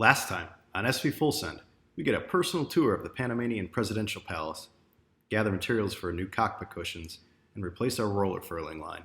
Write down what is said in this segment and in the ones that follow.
Last time, on SV Full Send, we get a personal tour of the Panamanian Presidential Palace, gather materials for new cockpit cushions, and replace our roller furling line.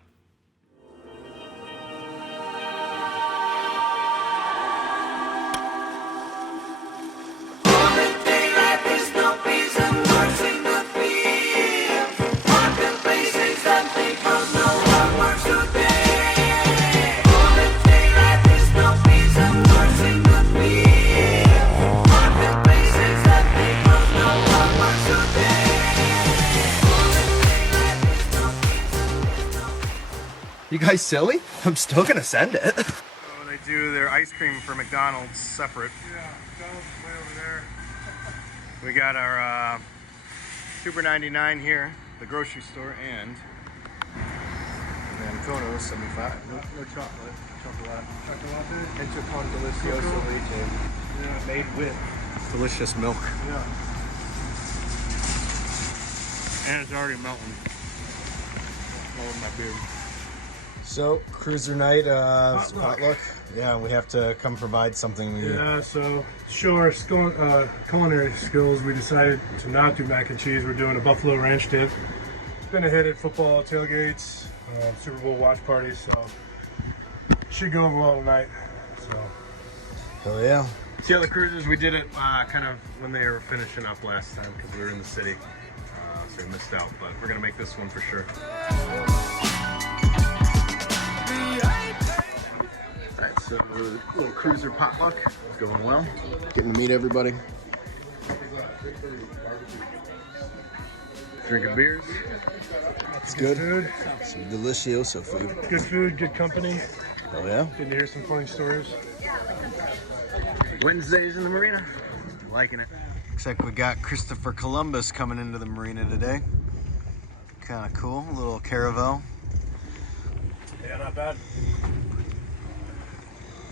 You guys silly? I'm still gonna send it. Oh, they do their ice cream for McDonald's separate. Yeah, McDonald's way over there. We got our Super 99 here, the grocery store, and then Kono 75. No chocolate. Chocolate. Hecho con delicioso leche. Yeah. Made with delicious milk. Yeah. And it's already melting. Melting my beard. So, cruiser night, potluck. Yeah, we have to come provide something. Yeah, so to show our culinary skills, we decided to not do mac and cheese. We're doing a buffalo ranch dip. It's been a hit at football tailgates, Super Bowl watch parties, so should go over well tonight. So. Hell yeah. See, other cruisers, we did it kind of when they were finishing up last time because we were in the city, so we missed out. But we're gonna make this one for sure. Alright, so little cruiser potluck is going well. Getting to meet everybody. Drinking beers. It's good. Food. Some delicioso food. Good food, good company. Hell yeah. Good to hear some funny stories. Wednesdays in the Marina. Liking it. Looks like we got Christopher Columbus coming into the Marina today. Kind of cool. A little caravel. Yeah, not bad.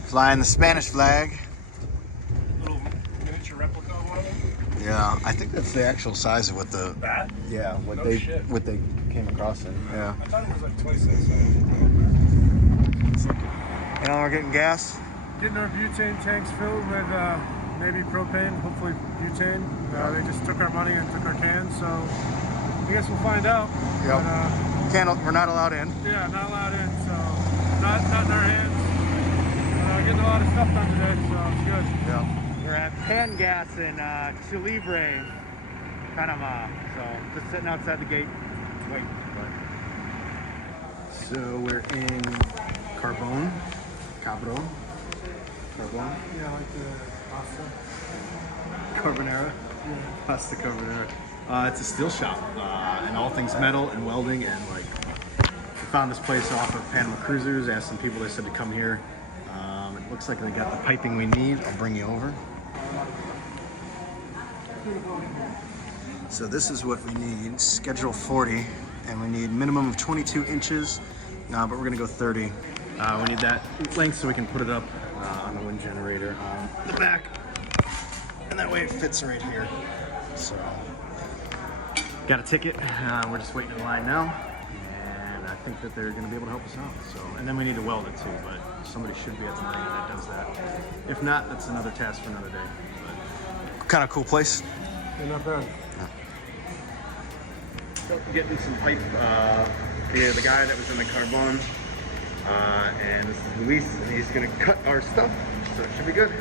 Flying the Spanish flag. Little miniature replica of one of them. Yeah, I think that's the actual size of what the. That? Yeah, what No they shit. what they came across in. Yeah. I thought it was like 26. You know, we're getting gas. Getting our butane tanks filled with maybe propane, hopefully butane. They just took our money and took our cans, so I guess we'll find out. Yep. But, We're not allowed in. yeah, not allowed in, so not in our hands. Getting a lot of stuff done today, so it's good. Yeah. We're at Pan Gas in Chilibre, Panama. So just sitting outside the gate, waiting. So we're in Carbone. Carbone. Yeah, like the pasta. Carbonara. Yeah. Pasta carbonara. It's a steel shop, and all things metal and welding, and like we found this place off of Panama Cruisers. Asked some people, they said to come here. It looks like they got the piping we need. I'll bring you over. So this is what we need. Schedule 40, and we need minimum of 22 inches, but we're gonna go 30. We need that length so we can put it up on the wind generator on the back, and that way it fits right here. So, got a ticket. We're just waiting in line now, and I think that they're going to be able to help us out. So, and then we need to weld it too, but somebody should be at the Marina that does that. If not, that's another task for another day. Kind of cool place. Yeah, not bad. Getting some pipe. The guy that was in the Carbone, and this is Luis, and he's going to cut our stuff, so it should be good.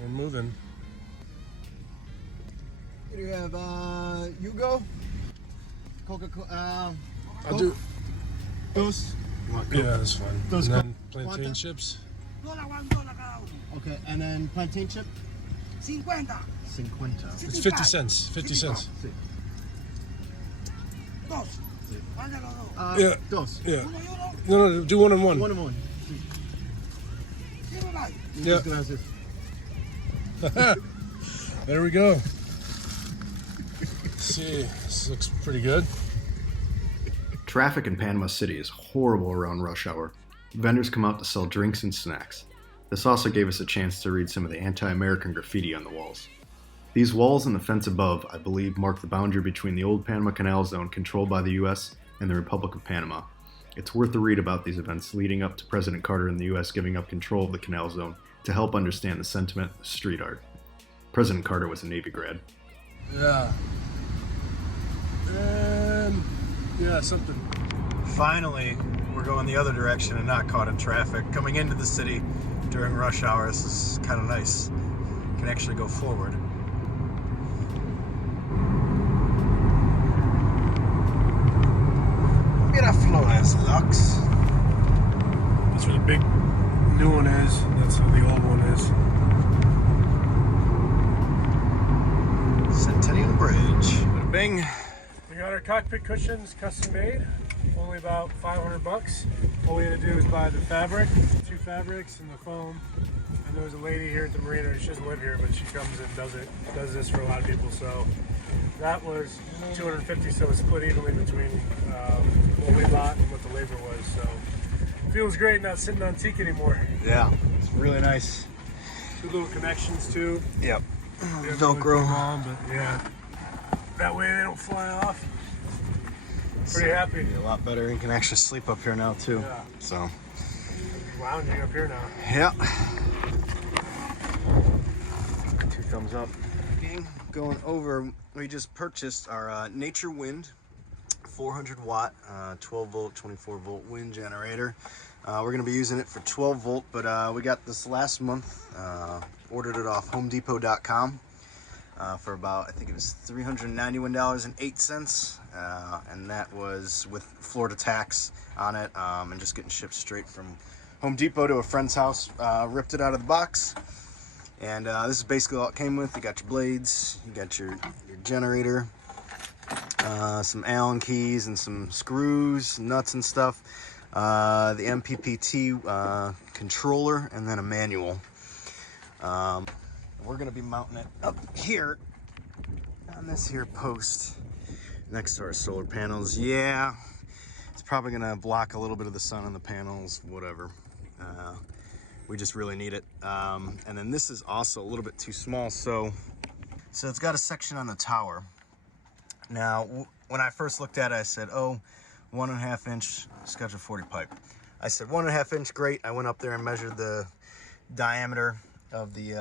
We're moving. Here you have Hugo, Coca-Cola. I'll do. Dos. Yeah, that's fine. Those And then co- plantain Quanta? chips. Okay, and then plantain chip. 50. 50. It's 50 cents. 50 cents. Dos. Mándalo dos. Yeah. Dos. Yeah. Uno y uno. No, do one and one. One and one. Zero light. Yeah. Gracias. There we go. See, this looks pretty good. Traffic in Panama City is horrible around rush hour. Vendors come out to sell drinks and snacks. This also gave us a chance to read some of the anti-American graffiti on the walls. These walls and the fence above, I believe, mark the boundary between the old Panama Canal Zone controlled by the US and the Republic of Panama. It's worth a read about these events leading up to President Carter and the US giving up control of the Canal Zone to help understand the sentiment of street art. President Carter was a Navy grad. Yeah. Yeah, something. Finally, we're going the other direction and not caught in traffic. Coming into the city during rush hour, this is kind of nice. Can actually go forward. Miraflores, Lux. That's where the big new one is. That's where the old one is. Centennial Bridge. Bada bing. We got our cockpit cushions custom made. Only about $500. All we had to do is buy the fabric, 2 fabrics, and the foam. And there was a lady here at the Marina. She doesn't live here, but she comes and does this for a lot of people. So that was $250. So it's split evenly between what we bought and what the labor was. So it feels great not sitting on teak anymore. Yeah, it's really nice. 2 little connections too. Yep. They're Velcro. really long, but yeah, that way they don't fly off. Pretty happy. A lot better. You can actually sleep up here now too. Yeah. So. Lounging up here now. Yeah. 2 thumbs up. Going over, we just purchased our Nature Wind 400 watt, 12 volt, 24 volt wind generator. We're going to be using it for 12 volt, but we got this last month, ordered it off homedepot.com for about, I think it was $391.08. And that was with Florida tax on it, and just getting shipped straight from Home Depot to a friend's house. Ripped it out of the box, and this is basically all it came with. You got your blades, you got your generator, some Allen keys and some screws, nuts and stuff, the MPPT controller, and then a manual. We're gonna be mounting it up here on this here post next to our solar panels. Yeah, it's probably gonna block a little bit of the sun on the panels, whatever. We just really need it. And then this is also a little bit too small, so it's got a section on the tower. Now, when I first looked at it, I said, oh, 1.5 inch Schedule 40 pipe. I said 1.5 inch, great. I went up there and measured the diameter of the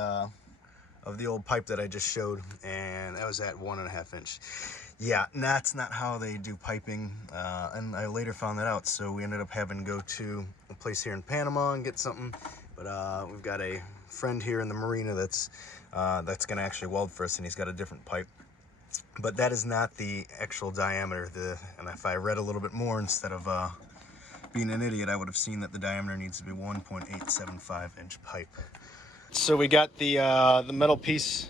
old pipe that I just showed, and that was at 1.5 inch. Yeah, that's not how they do piping, and I later found that out, so we ended up having to go to a place here in Panama and get something, but we've got a friend here in the Marina that's gonna actually weld for us, and he's got a different pipe. But that is not the actual diameter, and if I read a little bit more instead of being an idiot, I would have seen that the diameter needs to be 1.875 inch pipe. So we got the metal piece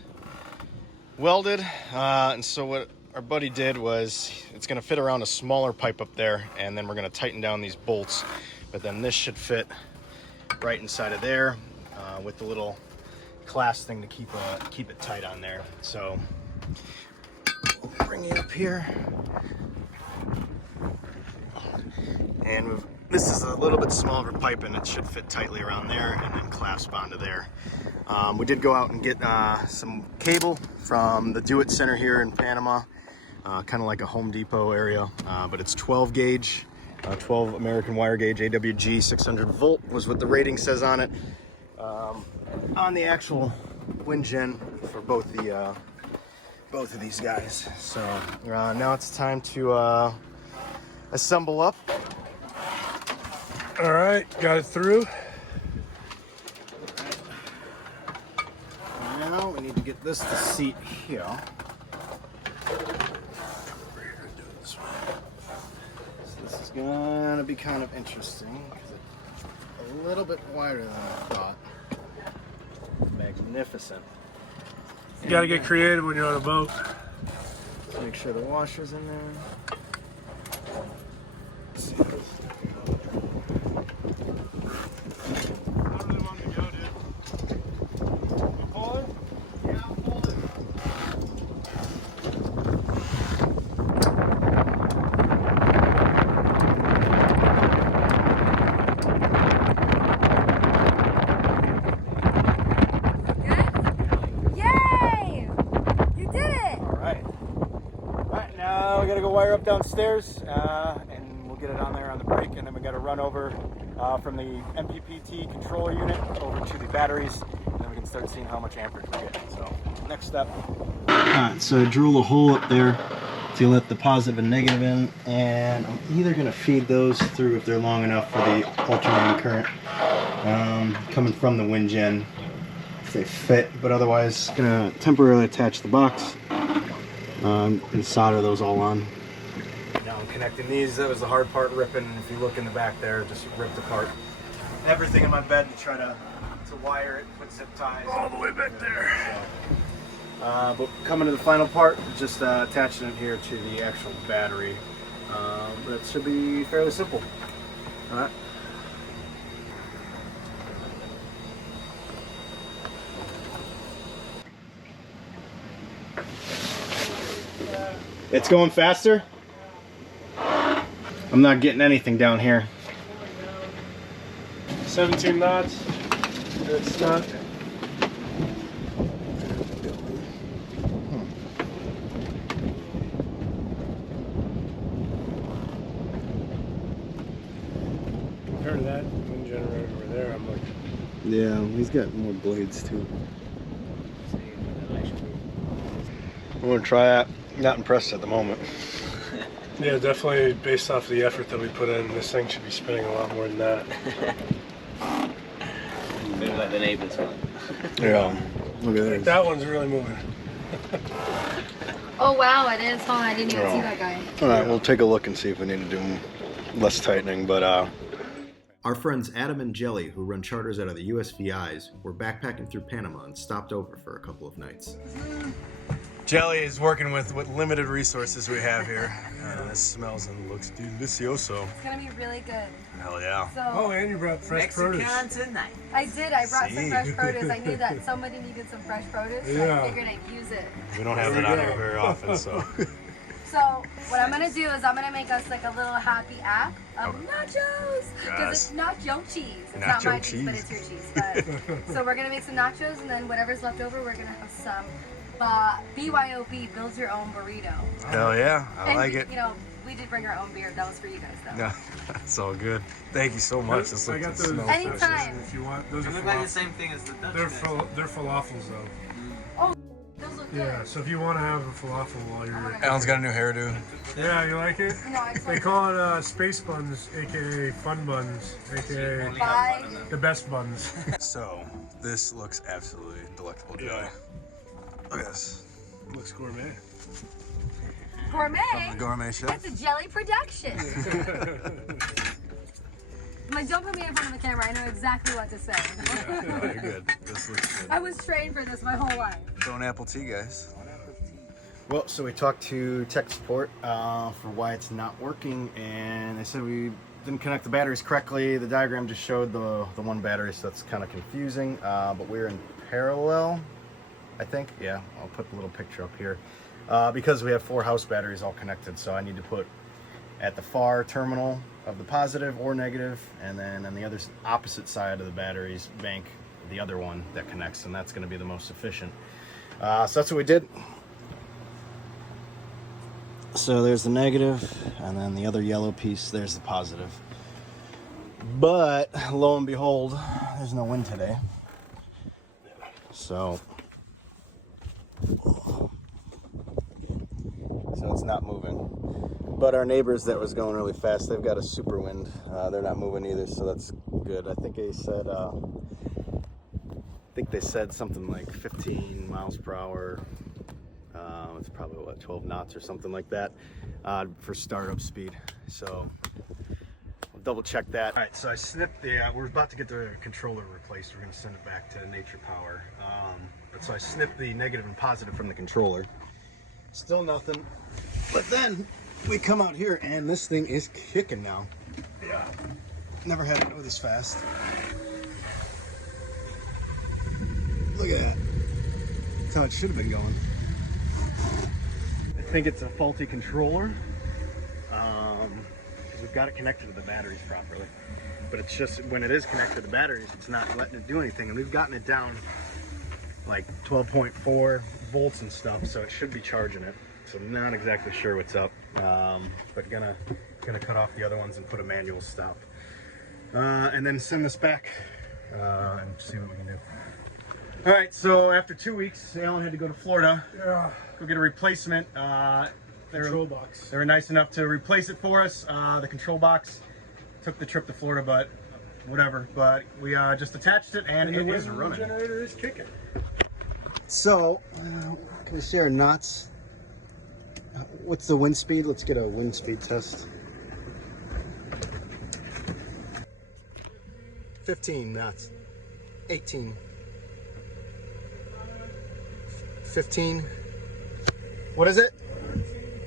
welded, and so what our buddy did was, it's gonna fit around a smaller pipe up there, and then we're gonna tighten down these bolts, but then this should fit right inside of there with the little clasp thing to keep it tight on there. So we'll bring it up here, and this is a little bit smaller pipe, and it should fit tightly around there and then clasp onto there. We did go out and get some cable from the Do It Center here in Panama, kind of like a Home Depot area, but it's 12 gauge, 12 American wire gauge, AWG, 600 volt was what the rating says on it. On the actual wind gen for both of these guys. So now it's time to assemble up. All right, got it through. Now we need to get this to seat here. So this is gonna be kind of interesting because it's a little bit wider than I thought. Magnificent. You gotta get creative when you're on a boat. Let's make sure the washer's in there. Let's see. up downstairs and we'll get it on there on the break, and then we got to run over from the MPPT controller unit over to the batteries, and then we can start seeing how much amperage we're getting. So next step. Alright, so I drilled a hole up there to let the positive and negative in, and I'm either going to feed those through if they're long enough for the alternating current coming from the wind gen if they fit, but otherwise going to temporarily attach the box and solder those all on. Now I'm connecting these. That was the hard part, ripping. If you look in the back there, just ripped apart everything in my bed to try to wire it, put zip ties all the way back there. So, but coming to the final part, just attaching it here to the actual battery. That should be fairly simple. All right. It's going faster? I'm not getting anything down here. 17 knots. It's not. Compared to that wind generator over there, I'm like. Yeah, he's got more blades too. I'm gonna try that. Not impressed at the moment. Yeah, definitely based off the effort that we put in, this thing should be spinning a lot more than that. Maybe like the neighbor's one. Yeah, look at this. That one's really moving. Oh wow, it is, huh? I didn't even see that guy. Alright, we'll take a look and see if we need to do less tightening, but Our friends Adam and Jelly, who run charters out of the USVIs, were backpacking through Panama and stopped over for a couple of nights. Jelly is working with what limited resources we have here. This smells and looks delicioso. It's gonna be really good. Hell yeah. So, Oh, and you brought fresh produce. tonight. I did. I brought some fresh produce. I knew that somebody needed some fresh produce, so Yeah. I figured I'd use it. We don't have that on here very often, so. So what I'm gonna do is I'm gonna make us like a little happy app of nachos, because it's nacho cheese. It's not my cheese, but it's your cheese. But, so we're gonna make some nachos, and then whatever's left over, we're gonna have some BYOB, build your own burrito. Hell yeah, I like it. You know, we did bring our own beer. That was for you guys, though. No, that's all good. Thank you so much. This I got looks those. smells Anytime. If you want, those They are look like the falafels. same thing as the Dutch They're guys. they're falafels though. Those look good. Yeah. So if you want to have a falafel while you're. Alan's got a new hairdo. Yeah, you like it? No, I just They want call it space buns, aka fun buns, aka Only Bye. have one of them. the best buns. So, this looks absolutely delectable, Jelly. Look at this. Looks gourmet. gourmet. The gourmet chef. That's a jelly production. I'm like, don't put me in front of the camera. I know exactly what to say. No, you're good. This looks good. I was trained for this my whole life. Throwing apple tea, guys. Well, so we talked to tech support for why it's not working, and they said we didn't connect the batteries correctly. The diagram just showed the one battery, so that's kind of confusing, but we're in parallel, I think. Yeah, I'll put the little picture up here. Because we have 4 house batteries all connected, so I need to put at the far terminal of the positive or negative, and then on the other opposite side of the batteries bank, the other one that connects, and that's going to be the most efficient. So that's what we did. So there's the negative, and then the other yellow piece, there's the positive. But lo and behold, there's no wind today. So it's not moving. But our neighbors that was going really fast, they've got a super wind. They're not moving either, so that's good. I think they said something like 15 miles per hour. It's probably what, 12 knots or something like that for startup speed. So we'll double check that. All right, so I snipped we're about to get the controller replaced. We're gonna send it back to Nature Power. But so I snipped the negative and positive from the controller. Still nothing. But then we come out here and this thing is kicking now. Yeah. Never had it go this fast. Look at that. That's how it should have been going. I think it's a faulty controller because we've got it connected to the batteries properly, but it's just when it is connected to the batteries, it's not letting it do anything, and we've gotten it down like 12.4 volts and stuff, so it should be charging it. So I'm not exactly sure what's up. but gonna cut off the other ones and put a manual stop. And then send this back and see what we can do. All right, so after 2 weeks, Alan had to go to Florida. Yeah. Go get a replacement. Control box. They were nice enough to replace it for us. The control box took the trip to Florida, but whatever. But we just attached it, and it is running. The generator is kicking. So, can we see our knots? What's the wind speed? Let's get a wind speed test. 15 knots. 18. 15. What is it?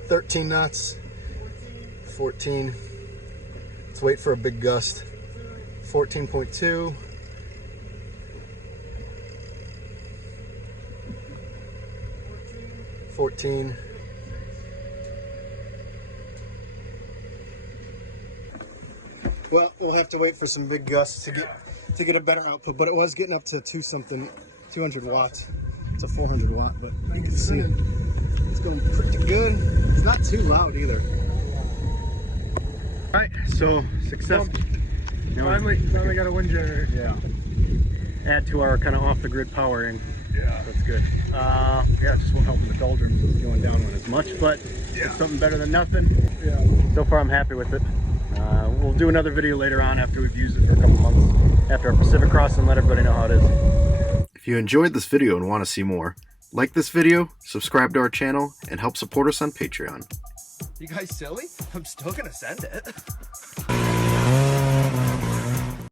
13 knots. 14. Let's wait for a big gust. 14.2. 14. Well, we'll have to wait for some big gusts to get a better output, but it was getting up to 200 watts. It's a 400 watt, but you can see it's going pretty good. It's not too loud either. All right, so success. Finally got a wind generator. Yeah. Add to our kind of off the grid powering. Yeah. That's good. Yeah, it just won't help in the doldrums. It's going down one as much, but it's something better than nothing. Yeah. So far, I'm happy with it. We'll do another video later on after we've used it for a couple months after our Pacific cross and let everybody know how it is. If you enjoyed this video and want to see more, like this video, subscribe to our channel, and help support us on Patreon. You guys silly? I'm still gonna send it.